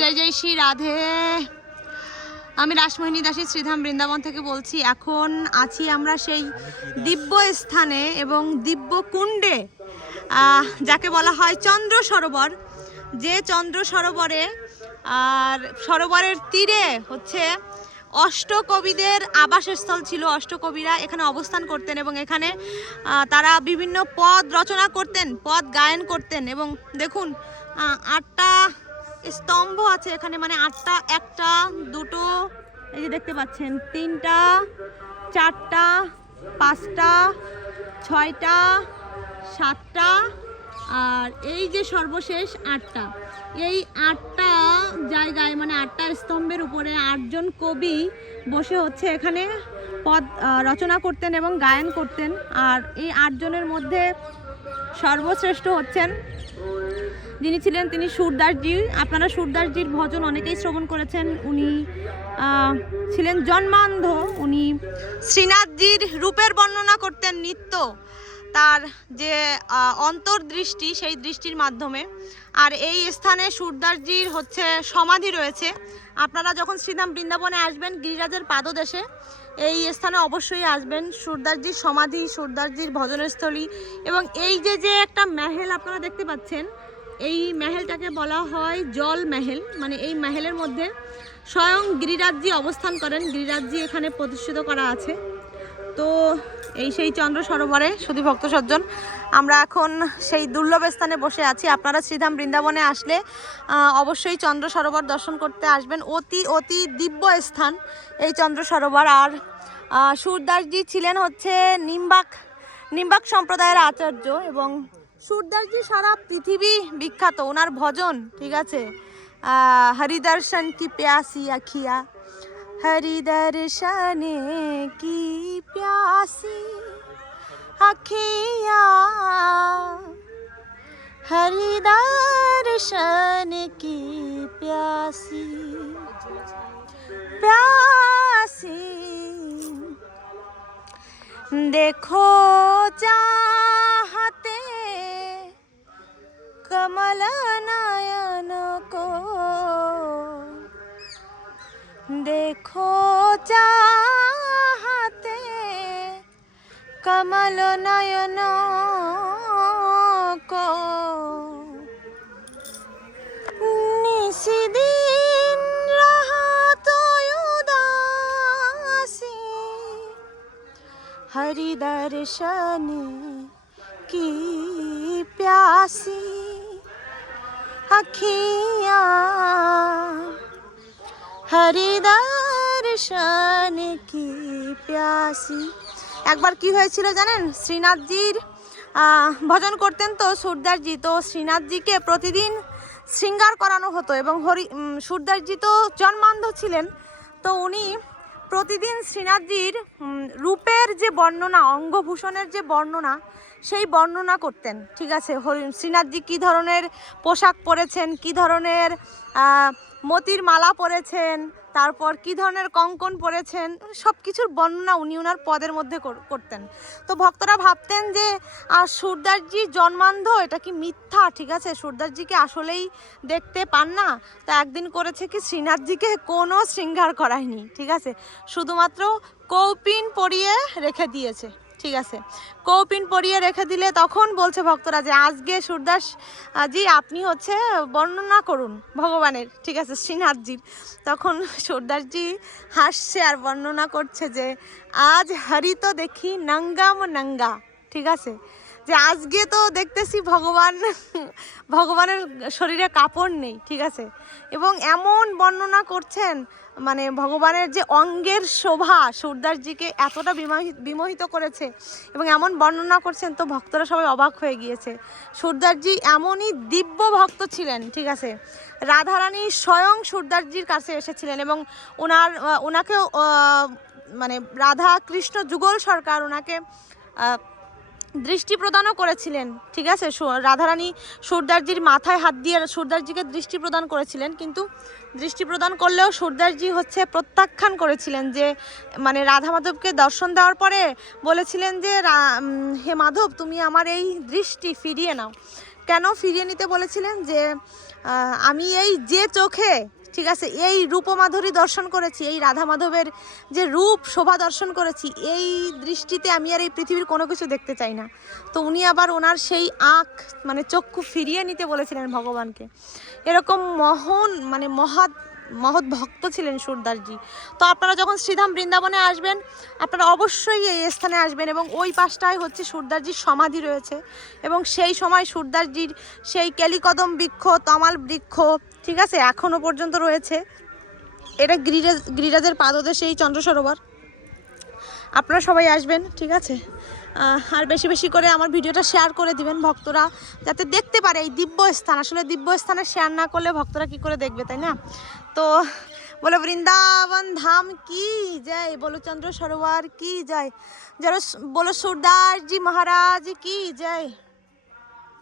জয় জয় শ্রী রাধে। আমি রাসমোহিনী দাসী শ্রীধাম বৃন্দাবন থেকে বলছি। এখন আছি আমরা সেই দিব্য স্থানে এবং দিব্য কুণ্ডে, যাকে বলা হয় চন্দ্র সরোবর। যে চন্দ্র সরোবরে আর সরোবরের তীরে হচ্ছে অষ্টকবিদের আবাসস্থল ছিল। অষ্টকবিরা এখানে অবস্থান করতেন এবং এখানে তারা বিভিন্ন পদ রচনা করতেন, পদ গায়ন করতেন। এবং দেখুন 8টা স্তম্ভ আছে এখানে, মানে 8টা, 1টা, 2টো, এই যে দেখতে পাচ্ছেন 3টা, 4টা, 5টা, 6টা, 7টা, আর এই যে সর্বশেষ 8টা। এই 8টা জায়গায় মানে 8টা স্তম্ভের উপরে 8 জন কবি বসে হচ্ছে এখানে পদ রচনা করতেন এবং গায়ন করতেন। আর এই 8 জনের মধ্যে সর্বশ্রেষ্ঠ হচ্ছেন যিনি ছিলেন তিনি সুরদাসজি। আপনারা সুরদাসজির ভজন অনেকেই শ্রবণ করেছেন। উনি ছিলেন জন্মান্ধ। উনি শ্রীনাথজির রূপের বর্ণনা করতেন নিত্য, তার যে অন্তর্দৃষ্টি সেই দৃষ্টির মাধ্যমে। আর এই স্থানে সুরদাসজির হচ্ছে সমাধি রয়েছে। আপনারা যখন শ্রীধাম বৃন্দাবনে আসবেন গিরিরাজের পাদদেশে এই স্থানে অবশ্যই আসবেন। সুরদাসজির সমাধি, সুরদাসজির ভজনের স্থলী। এবং এই যে একটা মেহেল আপনারা দেখতে পাচ্ছেন, এই মেহেলটাকে বলা হয় জল মেহেল। মানে এই মেহেলের মধ্যে স্বয়ং গিরিরাজজি অবস্থান করেন। গিরিরাজজি এখানে প্রতিষ্ঠিত করা আছে। তো এই সেই চন্দ্র সরোবরে শুধু ভক্ত সজ্জন আমরা এখন সেই দুর্লভ স্থানে বসে আছি। আপনারা শ্রীধাম বৃন্দাবনে আসলে অবশ্যই চন্দ্র সরোবর দর্শন করতে আসবেন। অতি অতি দিব্য স্থান এই চন্দ্র সরোবর। আর সুরদাসজি ছিলেন হচ্ছে নিম্বাক সম্প্রদায়ের আচার্য এবং সুরদাসজি সারা পৃথিবী বিখ্যাত। ওনার ভজন, ঠিক আছে, হরিদর্শন কি প্যাসি আখিয়া, हरिदर्शन की प्यासी अखिया, हरिदर्शन की प्यासी प्यासी, देखो चाहते कमल नयन को, देखो चाहते कमल नयन को, निशिदिन रहा तो उदासी, हरि दर्शन की प्यासी अखियाँ, হরিদর্শন কি প্যাসি। একবার কি হয়েছিল জানেন, শ্রীনাথজির ভজন করতেন তো সুরদাসজি। তো শ্রীনাথজিকে প্রতিদিন শৃঙ্গার করানো হতো এবং সুরদাসজি তো জন্মান্ধ ছিলেন। তো উনি প্রতিদিন শ্রীনাথজির রূপের যে বর্ণনা, অঙ্গভূষণের যে বর্ণনা, সেই বর্ণনা করতেন। ঠিক আছে, শ্রীনাথজি কী ধরনের পোশাক পরেছেন, কী ধরনের মতির মালা পরেছেন, তারপর কী ধরনের কঙ্কন পরেছেন, সব কিছুর বর্ণনা উনি ওনার পদের মধ্যে করতেন। তো ভক্তরা ভাবতেন যে সুরদাসজি জন্মান্ধ, এটা কি মিথ্যা? ঠিক আছে, সুরদাসজিকে আসলেই দেখতে পান না। তো একদিন করেছে কি, শ্রীনাথজিকে কোনো শৃঙ্গার করায়নি। ঠিক আছে, শুধুমাত্র কৌপিন পরিয়ে রেখে দিয়েছে। ঠিক আছে, কৌপিন পরিয়ে রেখে দিলে তখন বলছে ভক্তরা যে আজকে সুরদাস জি আপনি হচ্ছে বর্ণনা করুন ভগবানের, ঠিক আছে, শ্রীনাথজির। তখন সুরদাসজি হাসছে আর বর্ণনা করছে যে আজ হরি তো দেখি নঙ্গাম নঙ্গা। ঠিক আছে, যে আজকে তো দেখতেছি ভগবানের শরীরে কাপড় নেই। ঠিক আছে, এবং এমন বর্ণনা করছেন, মানে ভগবানের যে অঙ্গের শোভা সুরদাসজিকে এতটা বিমোহিত করেছে এবং এমন বর্ণনা করছেন, তো ভক্তরা সবাই অবাক হয়ে গিয়েছে। সুরদাসজি এমনই দিব্য ভক্ত ছিলেন। ঠিক আছে, রাধারানী স্বয়ং সুরদাসজির কাছে এসেছিলেন এবং ওনাকে মানে রাধা কৃষ্ণ যুগল সরকার ওনাকে দৃষ্টি প্রদানও করেছিলেন। ঠিক আছে, রাধারানী সুরদাসজির মাথায় হাত দিয়ে সুরদাসজিকে দৃষ্টি প্রদান করেছিলেন, কিন্তু দৃষ্টি প্রদান করলেও সুরদাসজি হচ্ছে প্রত্যাখ্যান করেছিলেন। যে মানে রাধা মাধবকে দর্শন দেওয়ার পরে বলেছিলেন যে হে মাধব, তুমি আমার এই দৃষ্টি ফিরিয়ে নাও। কেন ফিরিয়ে নিতে বলেছিলেন? যে আমি এই যে চোখে, ঠিক আছে, এই রূপমাধুরী দর্শন করেছি, এই রাধা মাধবের যে রূপ শোভা দর্শন করেছি, এই দৃষ্টিতে আমি আর এই পৃথিবীর কোনো কিছু দেখতে চাই না। তো উনি আবার ওনার সেই আঁখ মানে চক্ষু ফিরিয়ে নিতে বলেছিলেন ভগবানকে। এরকম মহৎ ভক্ত ছিলেন সুরদাসজি। তো আপনারা যখন শ্রীধাম বৃন্দাবনে আসবেন, আপনারা অবশ্যই এই স্থানে আসবেন, এবং ওই পাশটায় হচ্ছে সুরদাসজির সমাধি রয়েছে, এবং সেই সময় সুরদাসজির সেই কেলিকদম বৃক্ষ, তমাল বৃক্ষ, ঠিক আছে, এখনও পর্যন্ত রয়েছে। এটা গিরিরাজের পাদদেশে এই চন্দ্র সরোবর। আপনারা সবাই আসবেন, ঠিক আছে। আর বেশি বেশি করে আমার ভিডিওটা শেয়ার করে দিবেন ভক্তরা, যাতে দেখতে পারে এই দিব্য স্থান। আসলে দিব্য স্থানে শেয়ার না করলে ভক্তরা কি করে দেখবে, তাই না? তো বলো বৃন্দাবন ধাম কি জয়, বলো চন্দ্র সরোবর কি জয়, বলো সুরদাসজি মহারাজ কি জয়।